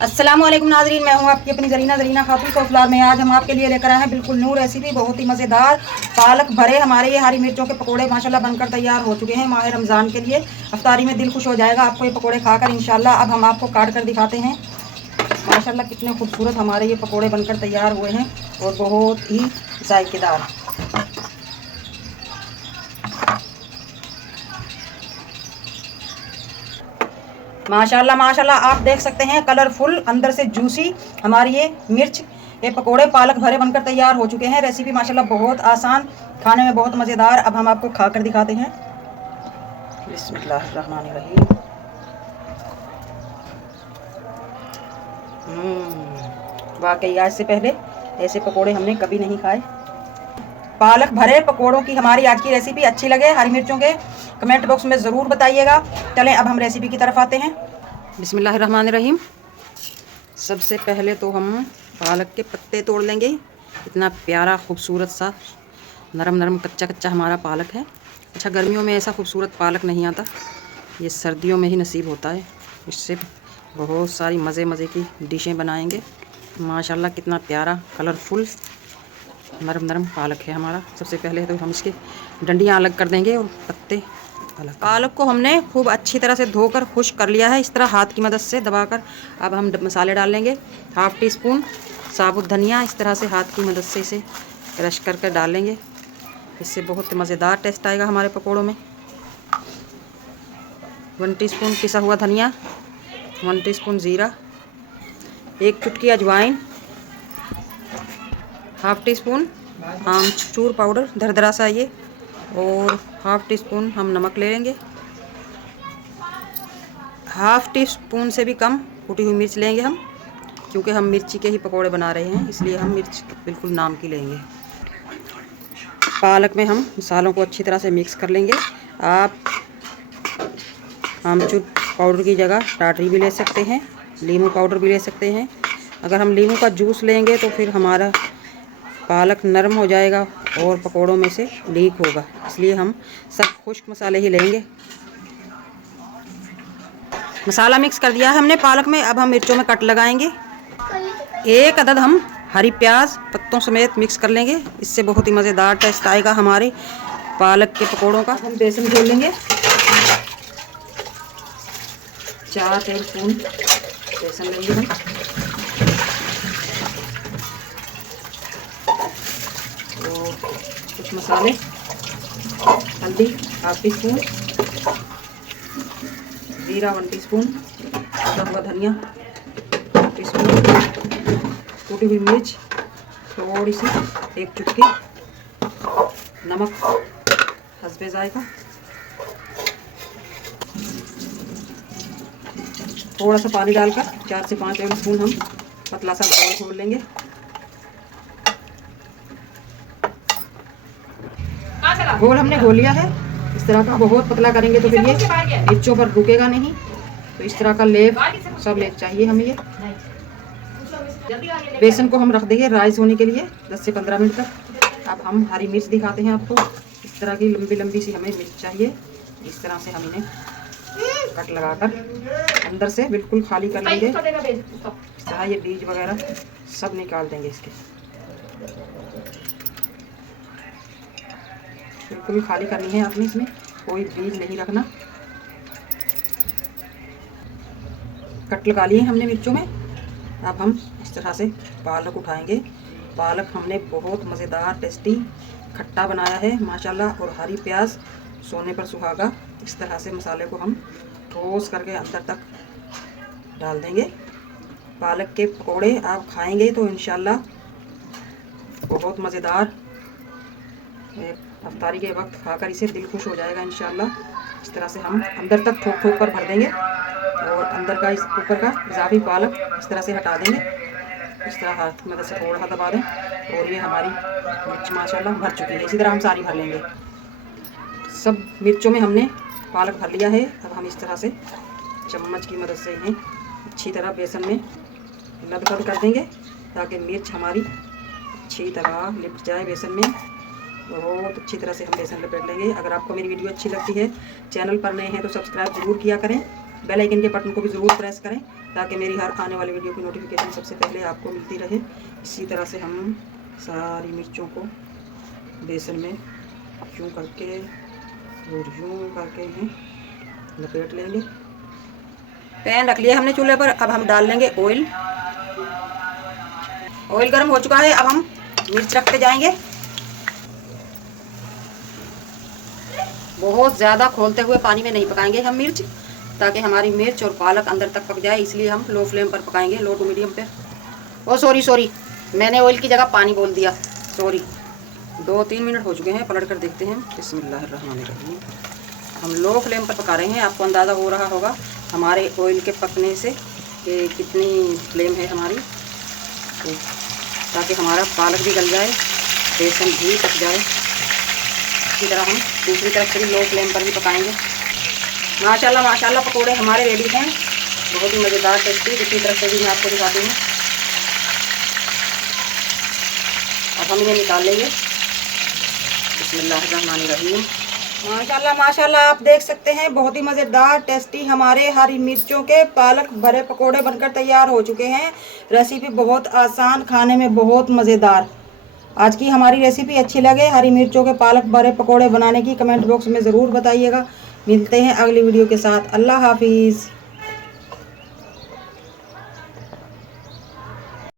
अस्सलाम वालेकुम नाजरीन, मैं हूं आपकी अपनी जरीना खातून कोफलार में। आज हम आपके लिए लेकर आए हैं बिल्कुल न्यू रेसिपी, बहुत ही मज़ेदार पालक भरे हमारे ये हरी मिर्चों के पकोड़े माशाल्लाह बनकर तैयार हो चुके हैं माह रमज़ान के लिए। अफ्तारी में दिल खुश हो जाएगा आपको ये पकोड़े खाकर इंशाल्लाह। अब हम आपको काट कर दिखाते हैं माशाल्लाह कितने खूबसूरत हमारे ये पकोड़े बनकर तैयार हुए हैं और बहुत ही जायकेदार। माशाल्लाह माशाल्लाह आप देख सकते हैं कलरफुल अंदर से जूसी हमारी ये मिर्च ये पकोड़े पालक भरे बनकर तैयार हो चुके हैं। रेसिपी माशाल्लाह बहुत आसान, खाने में बहुत मज़ेदार। अब हम आपको खाकर दिखाते हैं। बिस्मिल्लाहिर्रहमानिर्रहीम। वाकई आज से पहले ऐसे पकोड़े हमने कभी नहीं खाए। पालक भरे पकोड़ों की हमारी आज की रेसिपी अच्छी लगे हरी मिर्चों के कमेंट बॉक्स में ज़रूर बताइएगा। चलें अब हम रेसिपी की तरफ आते हैं। बिस्मिल्लाहिर्रहमानिर्रहीम। सबसे पहले तो हम पालक के पत्ते तोड़ लेंगे। इतना प्यारा खूबसूरत सा नरम नरम कच्चा कच्चा हमारा पालक है। अच्छा, गर्मियों में ऐसा खूबसूरत पालक नहीं आता, ये सर्दियों में ही नसीब होता है। इससे बहुत सारी मज़े मज़े की डिशें बनाएंगे। माशाल्लाह कितना प्यारा कलरफुल नरम नरम पालक है हमारा। सबसे पहले तो हम इसके डंडियाँ अलग कर देंगे और पत्ते अलग। पालक को हमने खूब अच्छी तरह से धोकर खुश्क कर लिया है, इस तरह हाथ की मदद से दबाकर। अब हम मसाले डाल लेंगे। 1/2 टीस्पून साबुत धनिया, इस तरह से हाथ की मदद से इसे क्रश कर डालेंगे। इससे बहुत मज़ेदार टेस्ट आएगा हमारे पकोड़ों में। 1 टीस्पून पिसा हुआ धनिया, 1 टीस्पून ज़ीरा, 1 चुटकी अजवाइन, 1/2 टीस्पून आमचूर पाउडर दरदरा सा ये, और 1/2 टीस्पून हम नमक ले लेंगे। 1/2 टीस्पून से भी कम कुटी हुई मिर्च लेंगे हम, क्योंकि हम मिर्ची के ही पकोड़े बना रहे हैं, इसलिए हम मिर्च बिल्कुल नाम की लेंगे। पालक में हम मसालों को अच्छी तरह से मिक्स कर लेंगे। आप आमचूर पाउडर की जगह टाटरी भी ले सकते हैं, नींबू पाउडर भी ले सकते हैं। अगर हम नींबू का जूस लेंगे तो फिर हमारा पालक नरम हो जाएगा और पकोड़ों में से लीक होगा, इसलिए हम सब खुश्क मसाले ही लेंगे। मसाला मिक्स कर दिया है हमने पालक में। अब हम मिर्चों में कट लगाएंगे। 1 अदद हम हरी प्याज पत्तों समेत मिक्स कर लेंगे, इससे बहुत ही मज़ेदार टेस्ट आएगा हमारे पालक के पकोड़ों का। हम बेसन घोल लेंगे। 4 टेबलस्पून बेसन लेंगे हम। और कुछ मसाले, हल्दी 1/2 टीस्पून, जीरा 1 टीस्पून, कटा हुआ धनिया 1 टीस्पून, टूटी हुई मिर्च थोड़ी सी 1 चुटकी, नमक हस्बे जायका, थोड़ा सा पानी डालकर 4 से 5 टेबलस्पून हम पतला सा घोल घोल लेंगे। घोल हमने घोल लिया है इस तरह का। बहुत पतला करेंगे तो फिर ये मिर्चों पर रुकेगा नहीं, तो इस तरह का लेप सब लेप चाहिए हमें। ये बेसन को हम रख देंगे राइस होने के लिए 10 से 15 मिनट तक। अब हम हरी मिर्च दिखाते हैं आपको। इस तरह की लंबी लंबी सी हमें मिर्च चाहिए। इस तरह से हम इन्हें कट लगाकर अंदर से बिल्कुल खाली कर लेंगे। इस तरह ये बीज वगैरह सब निकाल देंगे इसके, बिल्कुल खाली करनी है आपने, इसमें कोई बीज नहीं रखना। कट लगा लिए हमने मिर्चों में। अब हम इस तरह से पालक उठाएंगे। पालक हमने बहुत मज़ेदार टेस्टी खट्टा बनाया है माशाल्लाह, और हरी प्याज सोने पर सुहागा। इस तरह से मसाले को हम ठोस करके अंदर तक डाल देंगे। पालक के पकोड़े आप खाएंगे तो इंशाल्लाह बहुत मज़ेदार, अफ्तारी के वक्त खाकर इसे दिल खुश हो जाएगा इंशाल्लाह। इस तरह से हम अंदर तक ठोक ठोक कर भर देंगे और अंदर का इस ऊपर का इजाफी पालक इस तरह से हटा देंगे। इस तरह हाथ की मदद से थोड़ा सा दबा दें और ये हमारी मिर्च माशाल्लाह भर चुकी है। इसी तरह हम सारी भर लेंगे। सब मिर्चों में हमने पालक भर लिया है। अब हम इस तरह से चम्मच की मदद से इन्हें अच्छी तरह बेसन में लदबद कर देंगे, ताकि मिर्च हमारी अच्छी तरह लिपट जाए बेसन में। बहुत अच्छी तरह से हम बेसन लपेट लेंगे। अगर आपको मेरी वीडियो अच्छी लगती है, चैनल पर नए हैं तो सब्सक्राइब ज़रूर किया करें, बेल आइकन के बटन को भी ज़रूर प्रेस करें, ताकि मेरी हर आने वाली वीडियो की नोटिफिकेशन सबसे पहले आपको मिलती रहे। इसी तरह से हम सारी मिर्चों को बेसन में यूँ करके और यूँ करके इन्हें लपेट लेंगे। पैन रख लिया हमने चूल्हे पर। अब हम डाल लेंगे ऑयल। ऑयल गर्म हो चुका है। अब हम मिर्च रखते जाएंगे। बहुत ज़्यादा खोलते हुए पानी में नहीं पकाएंगे हम मिर्च, ताकि हमारी मिर्च और पालक अंदर तक पक जाए, इसलिए हम लो फ्लेम पर पकाएंगे, लो टू मीडियम पे। ओ सॉरी, मैंने ऑयल की जगह पानी बोल दिया, सॉरी। 2-3 मिनट हो चुके हैं, पलट कर देखते हैं। बिस्मिल्लाहिर्रहमानिर्रहीम। हम लो फ्लेम पर पका रहे हैं। आपको अंदाज़ा हो रहा होगा हमारे ऑयल के पकने से कि कितनी फ्लेम है हमारी, तो ताकि हमारा पालक भी गल जाए, बेसन भी पक जाए। इसी तरह हम दूसरी तरफ से भी लो फ्लेम पर भी पकाएंगे। माशाल्लाह माशाल्लाह पकोड़े हमारे रेडी हैं, बहुत ही मज़ेदार टेस्टी। दूसरी तरफ से भी मैं आपको दिखाती हूँ। अब हम इन्हें निकाल लेंगे। बिस्मिल्लाहिर्रहमानिर्रहीम। माशाल्लाह माशाल्लाह, आप देख सकते हैं बहुत ही मज़ेदार टेस्टी हमारे हरी मिर्चों के पालक भरे पकोड़े बनकर तैयार हो चुके हैं। रेसिपी बहुत आसान, खाने में बहुत मज़ेदार। आज की हमारी रेसिपी अच्छी लगे हरी मिर्चों के पालक भरे पकोड़े बनाने की कमेंट बॉक्स में ज़रूर बताइएगा। मिलते हैं अगली वीडियो के साथ। अल्लाह हाफिज़।